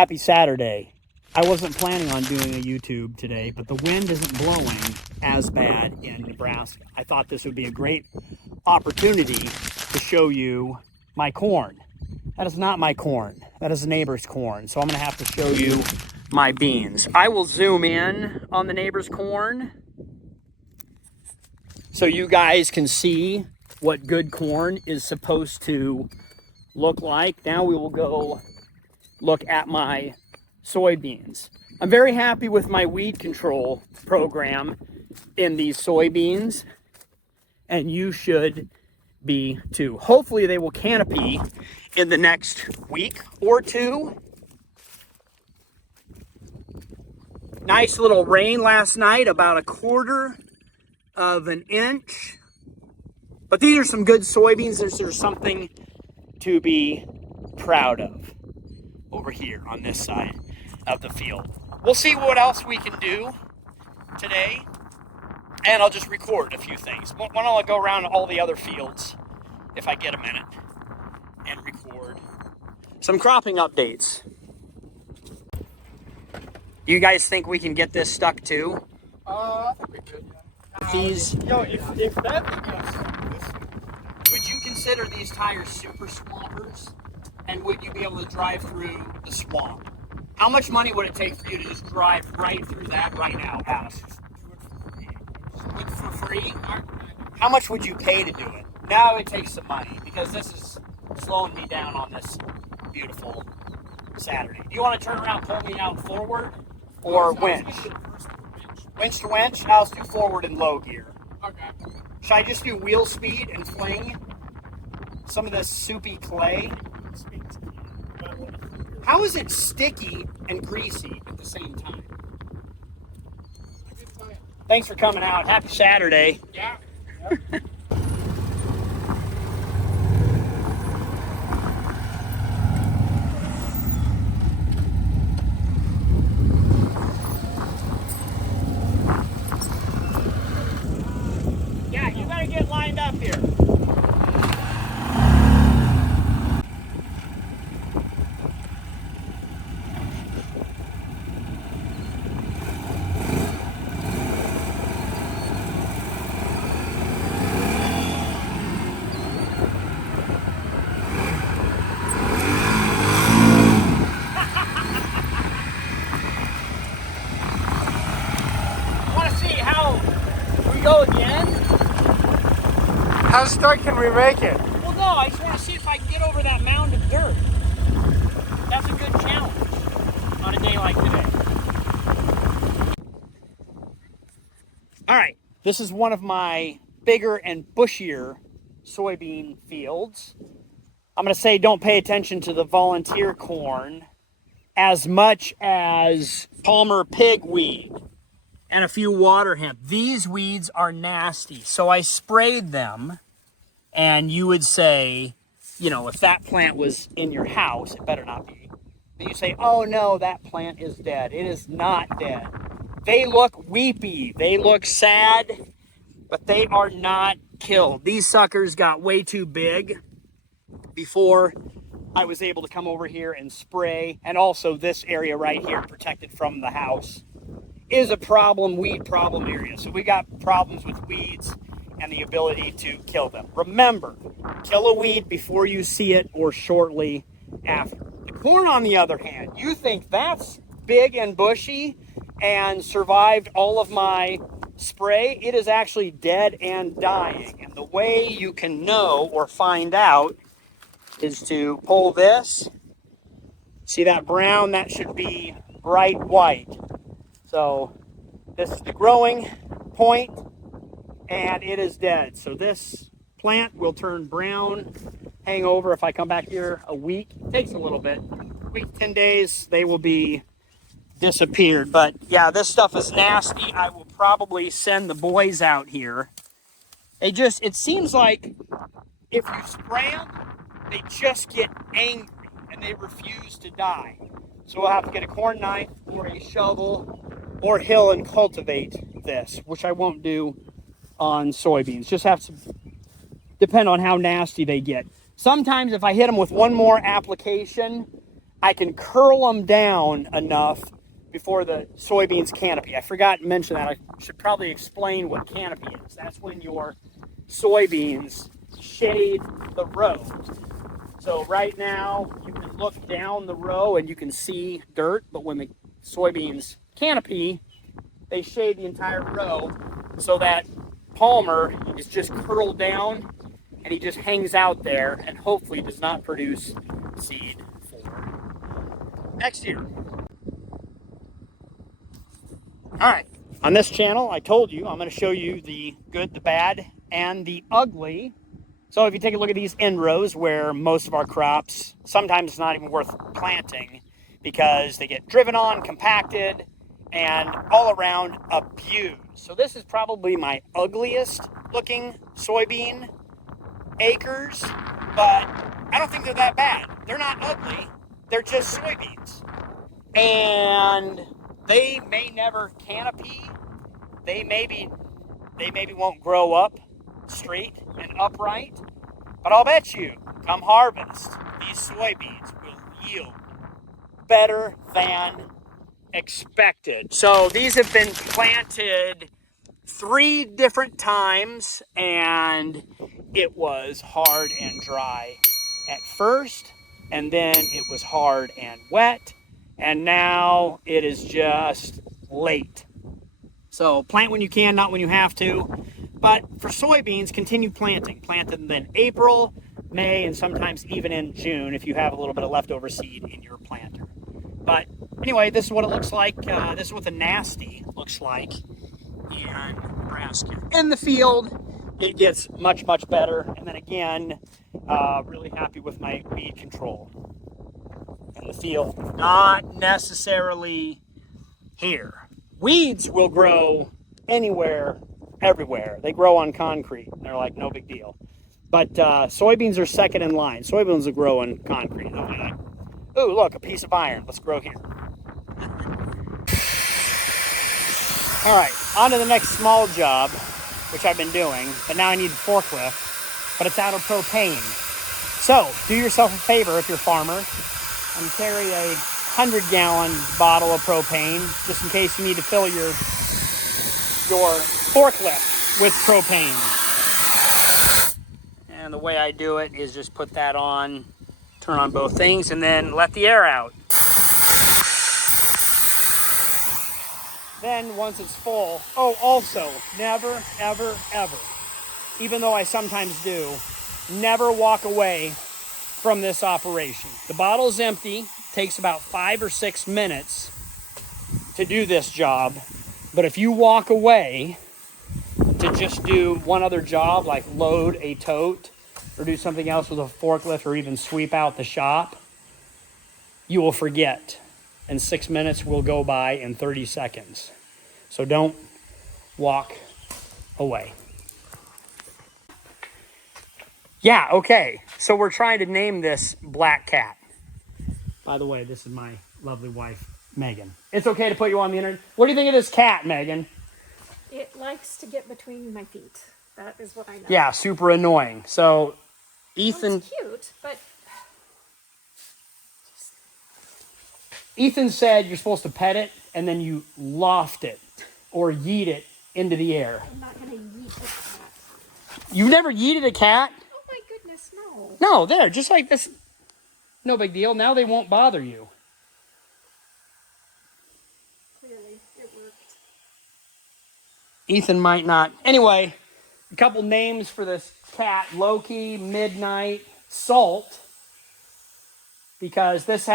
Happy Saturday. I wasn't planning on doing a YouTube today, but the wind isn't blowing as bad in Nebraska. I thought this would be a great opportunity to show you my corn. That is not my corn. That is a neighbor's corn. So I'm going to have to show you my beans. I will zoom in on the neighbor's corn so you guys can see what good corn is supposed to look like. Now we will go look at my soybeans. I'm very happy with my weed control program in these soybeans, and you should be too. Hopefully they will canopy in the next week or two. Nice little rain last night, about 1/4 of an inch. But these are some good soybeans. There's something to be proud of over here on this side of the field. We'll see what else we can do today, and I'll just record a few things. Why don't I go around all the other fields if I get a minute and record some cropping updates. You guys think we can get this stuck too? I think we could, yeah. These, if that thing gets would you consider these tires super swampers? And would you be able to drive through the swamp? How much money would it take for you to just drive right through that right now, Alice? Do it for free? How much would you pay to do it? Now it takes some money because this is slowing me down on this beautiful Saturday. Do you want to turn around, pull me out forward, or winch? Winch to winch? Now let's do forward in low gear. Okay. Should I just do wheel speed and fling some of this soupy clay? How is it sticky and greasy at the same time? Thanks for coming out. Happy Saturday. Yeah. Yeah, you better get lined up here. Go again? How stuck can we make it? Well, no, I just want to see if I can get over that mound of dirt. That's a good challenge on a day like today. All right, this is one of my bigger and bushier soybean fields. I'm going to say don't pay attention to the volunteer corn as much as Palmer pigweed and a few water hemp. These weeds are nasty. So I sprayed them, and you would say, you know, if that plant was in your house, it better not be. Then you say, oh no, that plant is dead. It is not dead. They look weepy, they look sad, but they are not killed. These suckers got way too big before I was able to come over here and spray. And also this area right here, protected from the house, is a weed problem area. So we got problems with weeds and the ability to kill them. Remember, kill a weed before you see it or shortly after. The corn, on the other hand, you think that's big and bushy and survived all of my spray. It is actually dead and dying. And the way you can know or find out is to pull this. See that brown? That should be bright white. So this is the growing point, and it is dead. So this plant will turn brown, hang over. If I come back here a week, it takes a little bit, a week, 10 days, they will be disappeared. But yeah, this stuff is nasty. I will probably send the boys out here. It seems like if you spray them, they just get angry and they refuse to die. So we'll have to get a corn knife or a shovel or hill and cultivate this, which I won't do on soybeans. Just have to depend on how nasty they get. Sometimes if I hit them with one more application, I can curl them down enough before the soybeans canopy. I forgot to mention that. I should probably explain what canopy is. That's when your soybeans shade the row. So right now you can look down the row and you can see dirt, but when the soybeans canopy, they shade the entire row so that palmer is just curled down and he just hangs out there and hopefully does not produce seed for next year. All right, on this channel, I told you I'm going to show you the good, the bad, and the ugly. So if you take a look at these end rows where most of our crops, sometimes it's not even worth planting because they get driven on, compacted, and all around abused. So this is probably my ugliest looking soybean acres, but I don't think they're that bad. They're not ugly, they're just soybeans. And they may never canopy. They maybe won't grow up straight and upright. But I'll bet you, come harvest, these soybeans will yield better than expected. So these have been planted 3 different times, and it was hard and dry at first, and then it was hard and wet, and now it is just late. So plant when you can, not when you have to. But for soybeans, continue planting. Plant them in April, May, and sometimes even in June if you have a little bit of leftover seed in your planter. But anyway, this is what it looks like. This is what the nasty looks like in Nebraska. In the field, it gets much, much better. And then again, really happy with my weed control. In the field, not necessarily here. Weeds will grow anywhere, everywhere. They grow on concrete. They're like no big deal. But soybeans are second in line. Soybeans will grow on concrete. Oh, look, a piece of iron. Let's grow here. All right, on to the next small job, which I've been doing, but now I need a forklift, but it's out of propane. So do yourself a favor if you're a farmer and carry a 100-gallon bottle of propane just in case you need to fill your forklift with propane. And the way I do it is just put that on, turn on both things, and then let the air out. Then once it's full, also, never, ever, ever, even though I sometimes do, never walk away from this operation. The bottle's empty. Takes about 5 or 6 minutes to do this job, but if you walk away to just do one other job like load a tote or do something else with a forklift or even sweep out the shop, you will forget, and 6 minutes will go by in 30 seconds. So don't walk away. Yeah, okay, so we're trying to name this black cat. By the way, this is my lovely wife, Megan. It's okay to put you on the internet. What do you think of this cat, Megan? It likes to get between my feet. That is what I know. Yeah, super annoying. So, Ethan... Well, it's cute, but... Ethan said you're supposed to pet it, and then you loft it, or yeet it into the air. I'm not going to yeet a cat. You've never yeeted a cat? Oh my goodness, no. No, there, just like this. No big deal. Now they won't bother you. Clearly, it worked. Ethan might not. Anyway, a couple names for this cat. Loki, Midnight, Salt. Because this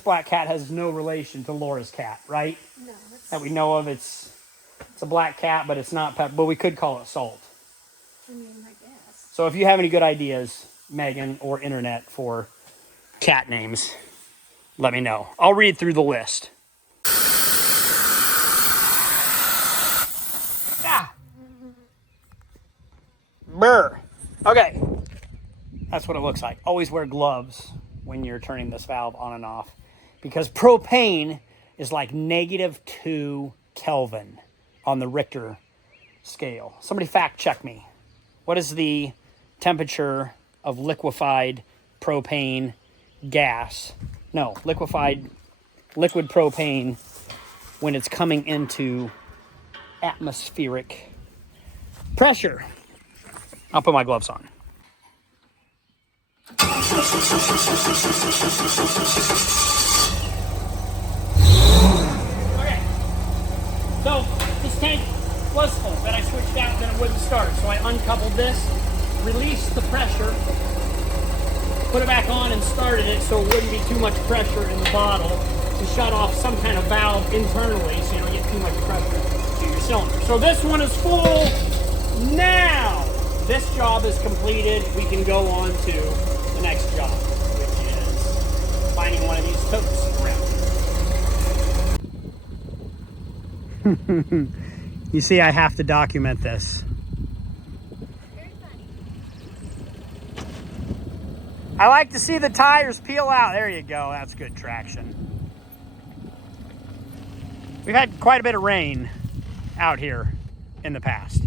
black cat has no relation to Laura's cat, right? No, That we know of. It's a black cat, but it's not pet, but we could call it Salt. I mean, I guess. So if you have any good ideas, Megan or internet, for cat names, let me know. I'll read through the list. Brr. Okay. That's what it looks like. Always wear gloves when you're turning this valve on and off, because propane is like -2 Kelvin on the Richter scale. Somebody fact check me. What is the temperature of liquefied propane gas no, liquid propane when it's coming into atmospheric pressure. I'll put my gloves on. Okay, so this tank was full, then I switched out, then it wouldn't start. So I uncoupled this, released the pressure, put it back on and started it so it wouldn't be too much pressure in the bottle to shut off some kind of valve internally so you don't get too much pressure to your cylinder. So this one is full. Now this job is completed. We can go on to the next job, which is finding one of these totes around. You see, I have to document this. I like to see the tires peel out. There you go. That's good traction. We've had quite a bit of rain out here in the past.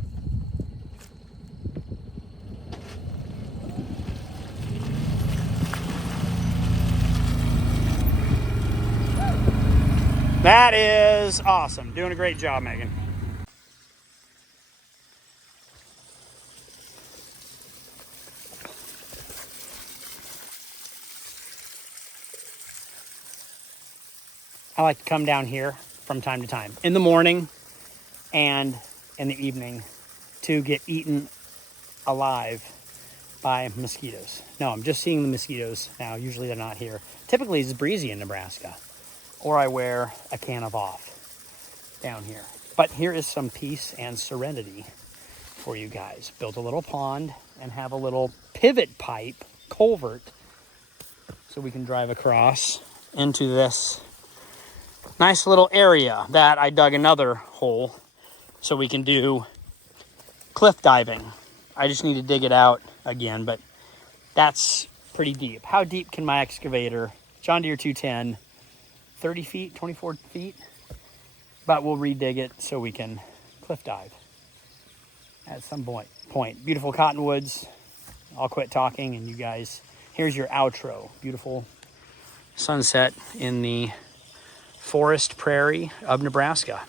That is awesome. Doing a great job, Megan. I like to come down here from time to time, in the morning and in the evening, to get eaten alive by mosquitoes. No, I'm just seeing the mosquitoes now. Usually they're not here. Typically it's breezy in Nebraska, or I wear a can of off down here. But here is some peace and serenity for you guys. Built a little pond and have a little pivot pipe culvert so we can drive across into this nice little area that I dug another hole so we can do cliff diving. I just need to dig it out again, but that's pretty deep. How deep can my excavator, John Deere 210, 30 feet, 24 feet? But we'll redig it so we can cliff dive at some point. Beautiful cottonwoods. I'll quit talking and you guys, here's your outro. Beautiful sunset in the forest prairie of Nebraska.